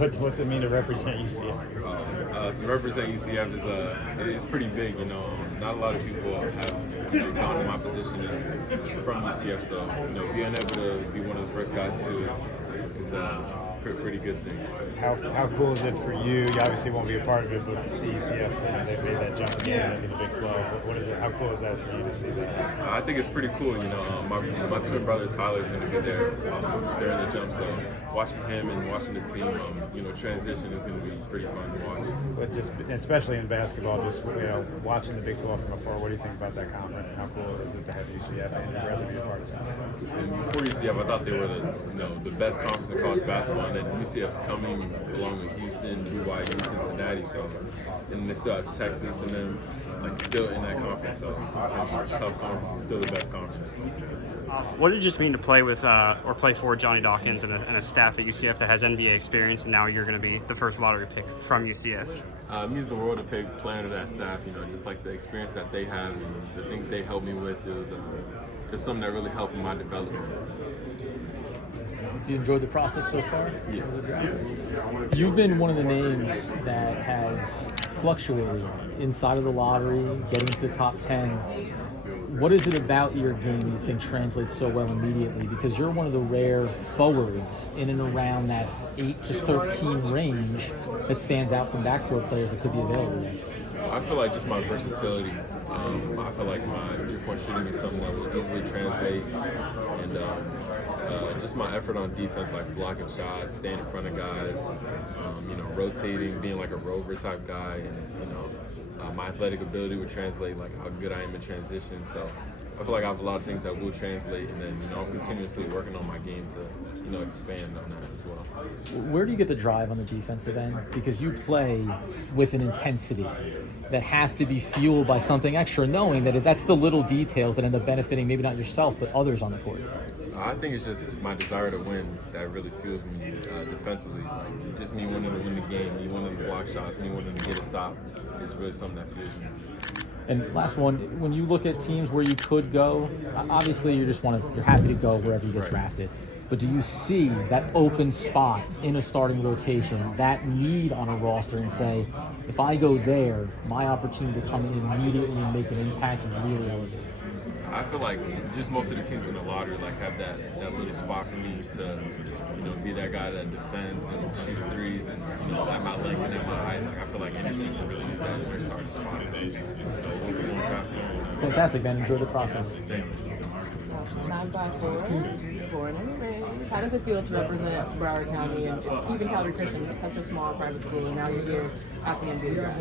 What's it mean to represent UCF? To represent UCF is pretty big. Not a lot of people have gone in my position from UCF, so being able to be one of the first guys to is a pretty good thing. How cool is it for you? You obviously won't be a part of it, but to see UCF and they made that jump again into the Big 12. What is it? How cool is that for you to see that? I think it's pretty cool. My twin brother Tyler is going to be there during the jump, so watching him and watching the team, transition is going to be pretty fun to watch. But just especially in basketball, just watching the Big 12 from afar, what do you think about that conference and how cool is it to have UCF and you'd rather be a part of that? And before UCF, I thought they were the best conference in college basketball, and then UCF's coming along with Houston, BYU, Cincinnati, and they still have Texas, and then still in that conference, so it's going to be a tough conference, still the best conference. What did it just mean to play with or play for Johnny Dawkins and a staff at UCF that has NBA experience, and now you're going to be the first lottery pick from UCF? It means the world to play under that staff, just like the experience that they have and the things they helped me with. It's something that really helped my development. You enjoyed the process so far? Yeah. You've been one of the names that has fluctuated inside of the lottery, getting to the top 10. What is it about your game you think translates so well immediately? Because you're one of the rare forwards in and around that 8 to 13 range that stands out from backcourt players that could be available. I feel like just my versatility. I feel like my three-point shooting is something that will easily translate, and just my effort on defense, like blocking shots, staying in front of guys, rotating, being like a rover type guy, and my athletic ability would translate like how good I am in transition. So I feel like I have a lot of things that will translate, and then I'm continuously working on my game to expand on that as well. Where do you get the drive on the defensive end? Because you play with an intensity that has to be fueled by something extra, knowing that that's the little details that end up benefiting maybe not yourself but others on the court. I think it's just my desire to win that really fuels me defensively. Just me wanting to win the game, me wanting to block shots, me wanting to get a stop is really something that fuels me. And last one, when you look at teams where you could go, obviously you're happy to go wherever you get drafted. But do you see that open spot in a starting rotation, that need on a roster, and say, if I go there, my opportunity to come in immediately and make an impact really elevates? I feel like just most of the teams in the lottery have that little spot for me to be that guy that defends and shoots threes and at my length and at my height. I feel like any team can really use that in their starting spot. So we'll see what happens. Fantastic, man. Enjoy the process. Thank you. 9x4, born and raised. How does it feel to represent Broward County and even Calvary Christian? It's such a small private school, and now you're here at the NBA draft.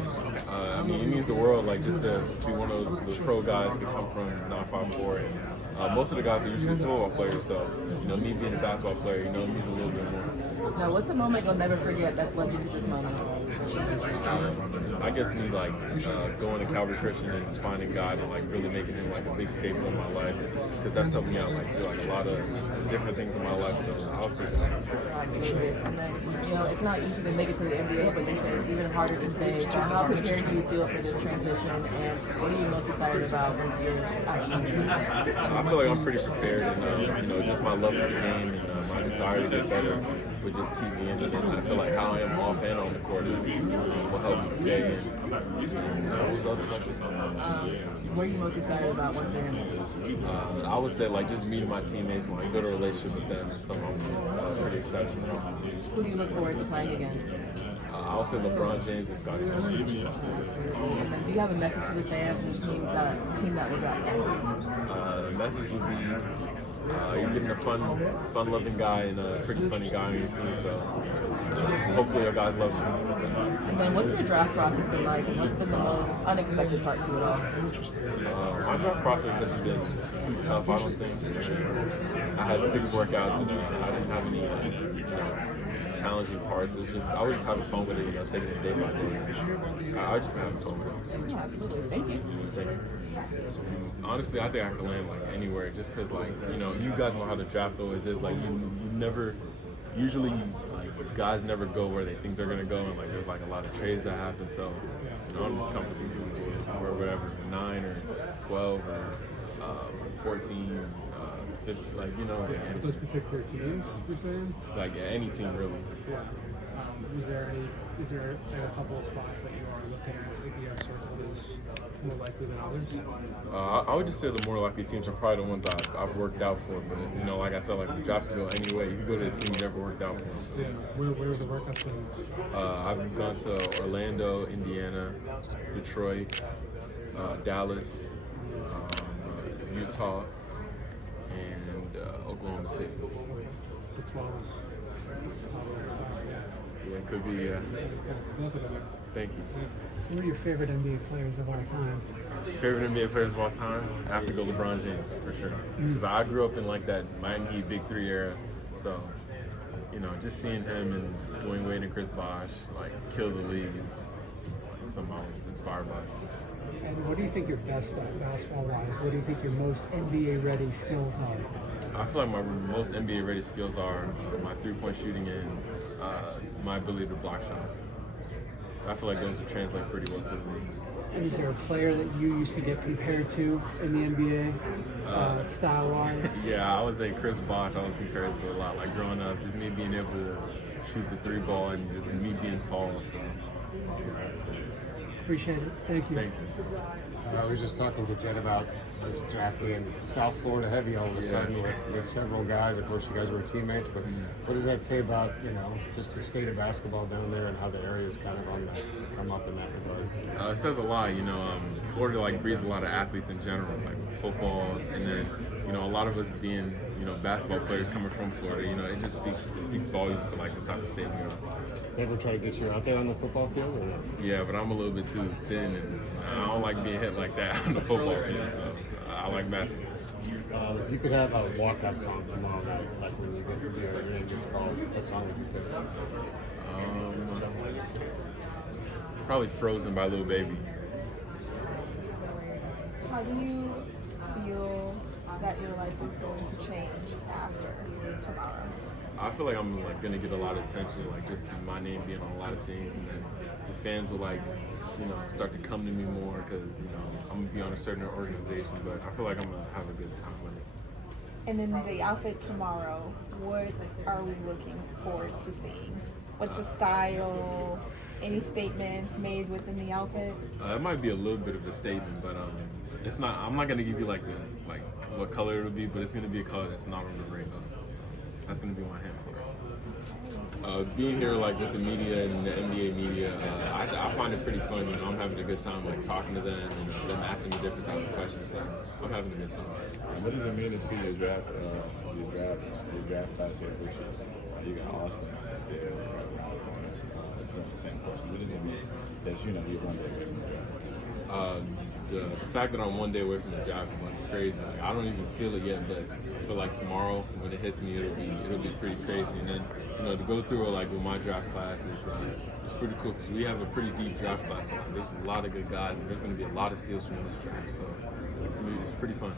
It means the world, just to be one of those pro guys to come from 954. And most of the guys are usually football players, so me being a basketball player, it means a little bit more. Now, what's a moment you'll never forget that's led you to this moment? I guess me going to Calvary Christian and just finding God and really making him a big staple in my life, because that's helped me out do a lot of different things in my life. So I'll say that. And then, it's not easy to make it to the NBA, but you say it's even harder to stay. So how prepared do you feel for this transition, and what are you most excited about once you're actually? I feel like I'm pretty prepared, and just my love for the game and my desire to get better would just keep me in this. And I feel like how I am off and on the court will help me stay in. What are you most excited about once you're in? I would say just meeting my teammates and build a relationship with them is something I'm pretty excited about. Who do you look forward to playing against? I would say LeBron James and Scottie Pippen. Do you have a message to the fans and the team that will draft you? The message would be you're getting a fun-loving guy and a pretty funny guy on your team, so hopefully your guys love you. And then what's your draft process been like, and what's been the most unexpected part to it all? My draft process hasn't been too tough, I don't think. I had 6 workouts and I didn't have any challenging parts. It's just I was just having fun with it, taking it day by day. I just been having fun with it. Yeah, absolutely. Thank you. Thank you. Honestly, I think I could land anywhere, just because you guys know how the draft always is. You never, usually guys never go where they think they're gonna go, and there's a lot of trades that happen. So I'm just comfortable or whatever, 9 or 12 or 14, 15, With those particular teams, you're saying? any team really. Yeah. Is there like a couple of spots that you are looking at that you have circled as more likely than others? I would just say the more likely teams are probably the ones I've worked out for. But you know, like I said, like the draft go anyway. You can go to a team you never worked out for. So. Yeah. Where are the workouts been? I've gone to Orlando, Indiana, Detroit, Dallas, Utah, and Oklahoma City. The 12. Yeah, it could be. Thank you. Who are your favorite NBA players of all time? Favorite NBA players of all time? I have to go LeBron James for sure. Because I grew up in like that Miami Heat Big Three era, so you know, just seeing him and Dwayne Wade and Chris Bosh like kill the league is something I was inspired by. And what do you think you're best at basketball-wise? What do you think your most NBA-ready skills are? I feel like my most NBA-ready skills are my three-point shooting and my ability to block shots. I feel like those would translate pretty well to the league. And is there a player that you used to get compared to in the NBA, style-wise? Yeah, I would say Chris Bosh. I was compared to a lot. Like growing up, just me being able to shoot the three ball and just me being tall. So. Appreciate it. Thank you. Thank you. I was just talking to Jed about this draft being South Florida heavy all of a sudden with several guys. Of course, you guys were teammates, but what does that say about, you know, just the state of basketball down there and how the area is kind of on the come up in that regard? It says a lot, you know. Florida like breeds a lot of athletes in general, like football, and then you know a lot of us being basketball players coming from Florida. You know, it just speaks volumes to like the type of state we are. They ever try to get you out there on the football field or no? Yeah, but I'm a little bit too thin, and I don't like being hit like that on the football field. So I like basketball. If you could have a walk-up song tomorrow night, like when you get to your name gets called, what song would you pick? Probably "Frozen" by Lil Baby. How do you feel that your life is going to change after tomorrow? I feel like I'm like gonna get a lot of attention, like just my name being on a lot of things, and then the fans will like, start to come to me more because I'm gonna be on a certain organization. But I feel like I'm gonna have a good time with it. And then the outfit tomorrow, what are we looking forward to seeing? What's the style? Any statements made within the outfit? It might be a little bit of a statement, but it's not. I'm not gonna give you like what color it'll be, but it's gonna be a color that's not on the rainbow. That's going to be my hint for it. Being here like with the media and the NBA media, I find it pretty fun. I'm having a good time like talking to them and them asking me different types of questions. So I'm having a good time. What does it mean to see your draft class here, which is you got Austin, I said, the same question. What does it mean that you're one day away from the draft? The fact that I'm one day away from the draft is like crazy. Like, I don't even feel it yet, but I feel like tomorrow when it hits me, it'll be pretty crazy. And then to go through it like with my draft class is it's pretty cool because we have a pretty deep draft class. So there's a lot of good guys, and there's going to be a lot of steals from this draft. So it's pretty fun.